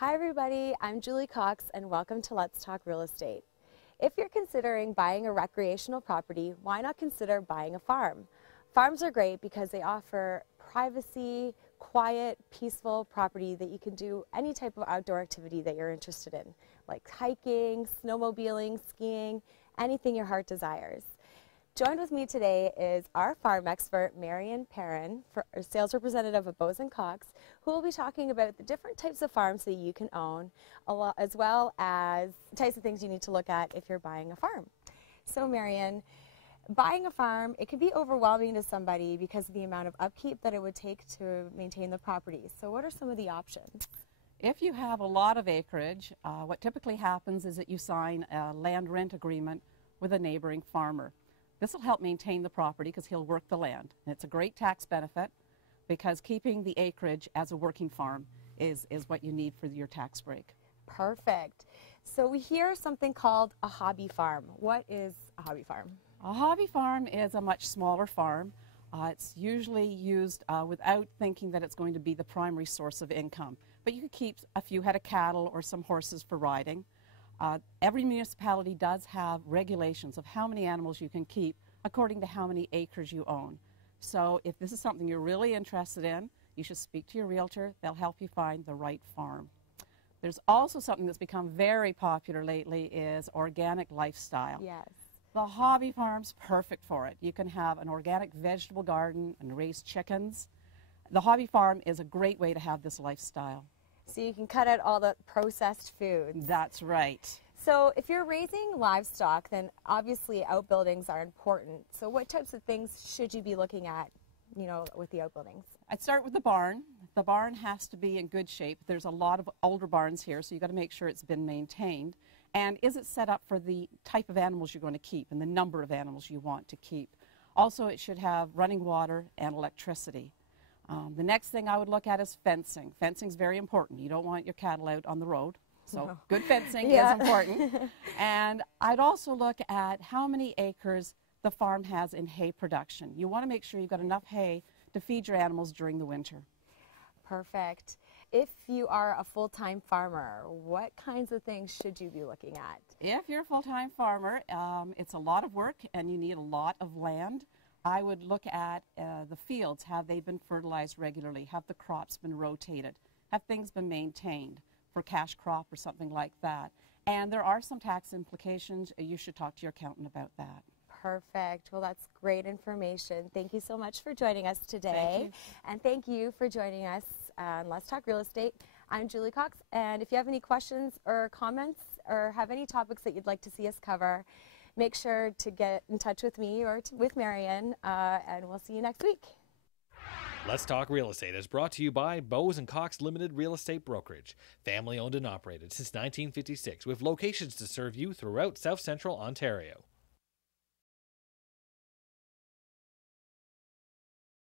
Hi everybody, I'm Julie Cox and welcome to Let's Talk Real Estate. If you're considering buying a recreational property, why not consider buying a farm? Farms are great because they offer privacy, quiet, peaceful property that you can do any type of outdoor activity that you're interested in, like hiking, snowmobiling, skiing, anything your heart desires. Joined with me today is our farm expert, Marion Perrin, sales representative of Bose & Cox, who will be talking about the different types of farms that you can own, as well as types of things you need to look at if you're buying a farm. So Marion, buying a farm, it can be overwhelming to somebody because of the amount of upkeep that it would take to maintain the property. So what are some of the options? If you have a lot of acreage, what typically happens is that you sign a land rent agreement with a neighboring farmer. This will help maintain the property because he'll work the land. And it's a great tax benefit because keeping the acreage as a working farm is what you need for your tax break. Perfect. So we hear something called a hobby farm. What is a hobby farm? A hobby farm is a much smaller farm. It's usually used without thinking that it's going to be the primary source of income. But you could keep a few head of cattle or some horses for riding. Every municipality does have regulations of how many animals you can keep according to how many acres you own. So if this is something you're really interested in, you should speak to your realtor. They'll help you find the right farm. There's also something that's become very popular lately is organic lifestyle. Yes. The hobby farm's perfect for it. You can have an organic vegetable garden and raise chickens. The hobby farm is a great way to have this lifestyle. So you can cut out all the processed foods. That's right. So if you're raising livestock, then obviously outbuildings are important. So what types of things should you be looking at, with the outbuildings? I'd start with the barn. The barn has to be in good shape. There's a lot of older barns here, so you've got to make sure it's been maintained. And is it set up for the type of animals you're going to keep and the number of animals you want to keep? Also, it should have running water and electricity. The next thing I would look at is fencing. Fencing is very important. You don't want your cattle out on the road, so good fencing is important. And I'd also look at how many acres the farm has in hay production. You want to make sure you've got enough hay to feed your animals during the winter. Perfect. If you are a full-time farmer, what kinds of things should you be looking at? If you're a full-time farmer, it's a lot of work and you need a lot of land. I would look at the fields. Have they been fertilized regularly? Have the crops been rotated? Have things been maintained for cash crop or something like that? And there are some tax implications. You should talk to your accountant about that. Perfect. Well, that's great information. Thank you so much for joining us today. Thank you. And thank you for joining us on Let's Talk Real Estate. I'm Julie Cox, and if you have any questions or comments or have any topics that you'd like to see us cover, make sure to get in touch with me or with Marion, and we'll see you next week. Let's Talk Real Estate is brought to you by Bose & Cox Limited Real Estate Brokerage, family owned and operated since 1956 with locations to serve you throughout South Central Ontario.